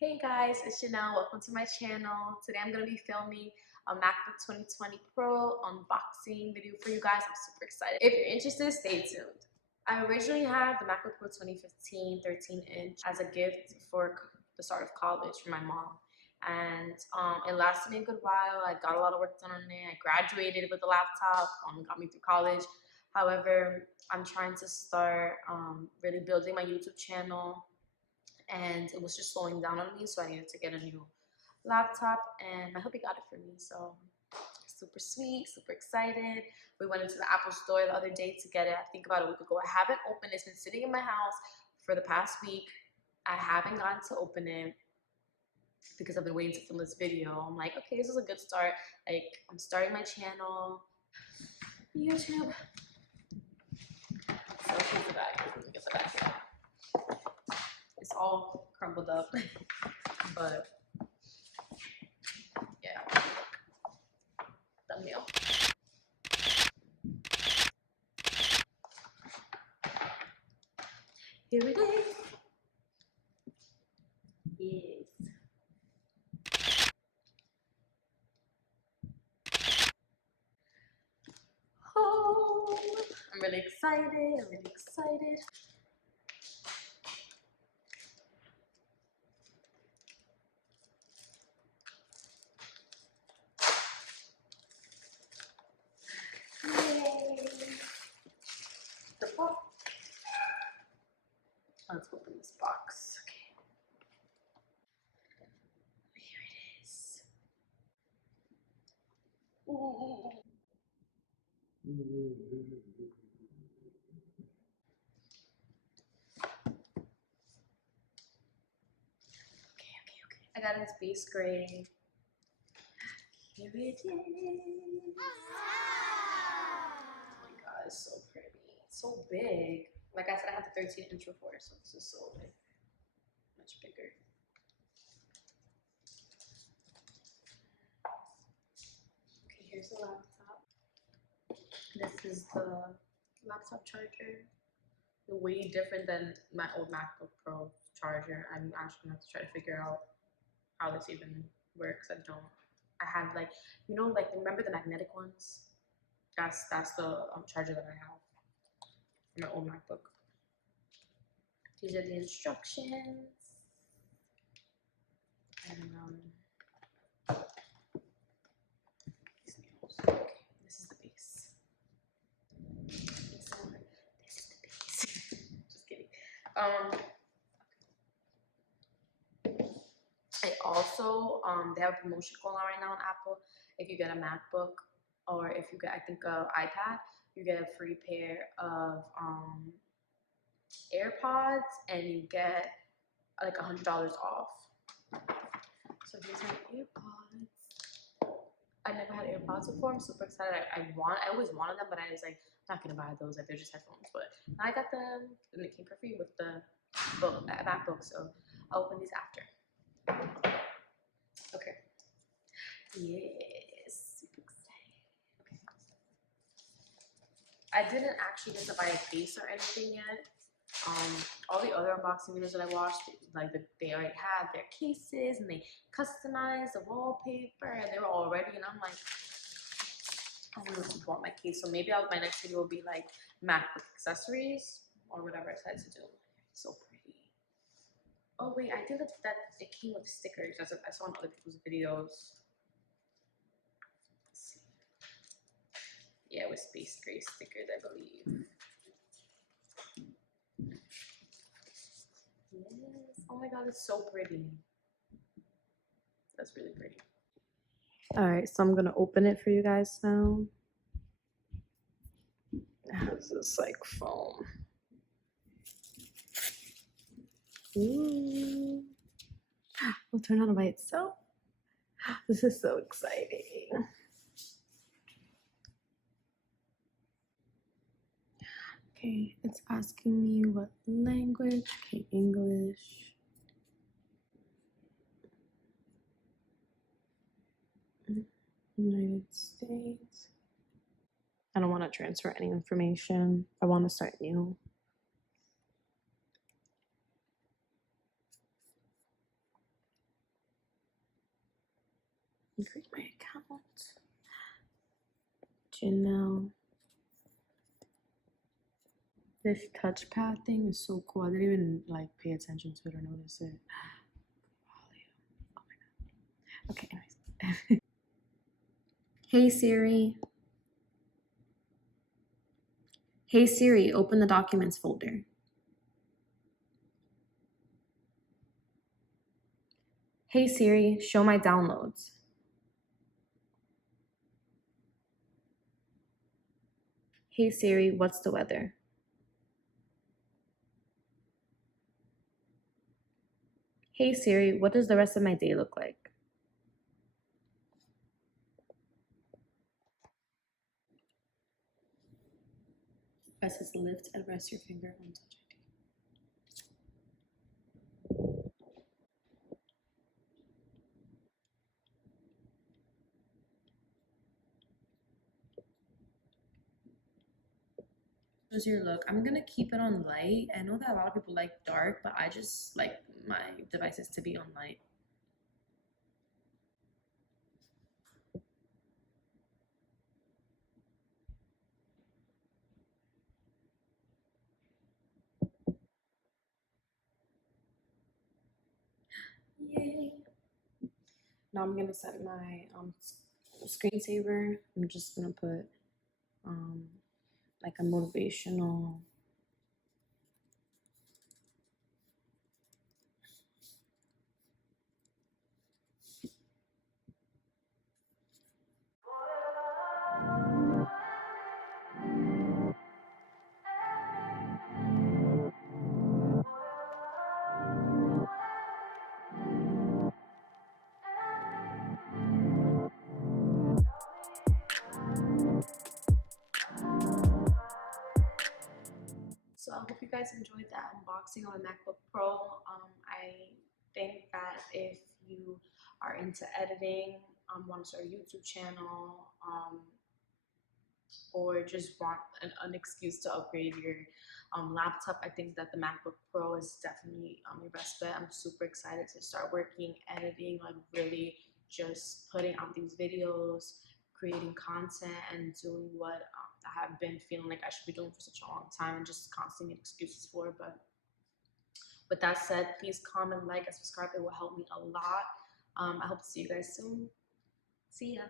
Hey guys, it's Ginele. Welcome to my channel. Today I'm going to be filming a MacBook 2020 Pro unboxing video for you guys. I'm super excited. If you're interested, stay tuned. I originally had the MacBook Pro 2015 13-inch as a gift for the start of college for my mom. And it lasted me a good while. I got a lot of work done on it. I graduated with the laptop, got me through college. However, I'm trying to start really building my YouTube channel, and it was just slowing down on me, so I needed to get a new laptop, and my hubby got it for me. So super sweet, super excited. We went into the Apple store the other day to get it. I think about a week ago. I haven't opened it. It's been sitting in my house for the past week. I haven't gotten to open it because I've been waiting to film this video. I'm like, okay, this is a good start. Like, I'm starting my channel, YouTube. So here's the bag. Let me get the bag. It's all crumbled up, but yeah, thumbnail. Here it is. Yes. Oh, I'm really excited. I'm really excited. Yay. The box. Let's open this box. Okay. Here it is. Ooh. Okay. I got it in space gray. Here it is. Oh my god, it's so pretty. It's so big. Like I said, I had the 13-inch before, so this is so big. Much bigger. Okay, here's the laptop. This is the laptop charger. Way different than my old MacBook Pro charger. I'm actually gonna have to try to figure out how this even works. I had like, like, remember the magnetic ones? That's the charger that I have for my old MacBook. These are the instructions, and okay, this is the base. This is the base. Just kidding. I also they have a promotion going on right now on Apple. If you get a MacBook, or if you get, I think, an iPad, you get a free pair of AirPods, and you get like $100 off. So here's my AirPods. I never had AirPods before. I'm super excited. I always wanted them, but I was like, I'm not gonna buy those. Like, they're just headphones. But now I got them, and they came for free with the MacBook. So I'll open these after. Okay. Yes, super excited. Okay. I didn't actually get to buy a case or anything yet. All the other unboxing videos that I watched, like they already had their cases and they customized the wallpaper and they were all ready. And I'm like, I don't know if I want my case. So maybe my next video will be like MacBook accessories or whatever I decide to do. It's so pretty. Oh wait, I think that it came with stickers. I saw in other people's videos. Yeah, with space gray stickers, I believe. Yes. Oh my god, it's so pretty. That's really pretty. Alright, so I'm gonna open it for you guys now. It has this like foam. Ooh. We'll turn on by itself. This is so exciting. Okay, it's asking me what language. Okay, English. United States. I don't want to transfer any information. I want to start new. Create my account. Ginele. This touchpad thing is so cool. I didn't even like pay attention to it or notice it. Oh my god. Okay, anyways. Hey Siri. Hey Siri, open the documents folder. Hey Siri, show my downloads. Hey Siri, what's the weather? Hey Siri, what does the rest of my day look like? Press his lift and rest your finger on touch ID. How's your look? I'm gonna keep it on light. I know that a lot of people like dark, but I just like my devices to be on light. Yay! Now I'm gonna set my screensaver. I'm just gonna put like a motivational. So I hope you guys enjoyed that unboxing on the MacBook Pro. I think that if you are into editing, want to start a YouTube channel, or just want an excuse to upgrade your laptop, I think that the MacBook Pro is definitely your best bet. I'm super excited to start working, editing, like really just putting out these videos, creating content, and doing what I have been feeling like I should be doing for such a long time and just constantly make excuses for. But with that said, please comment, like, and subscribe. It will help me a lot. I hope to see you guys soon. See ya.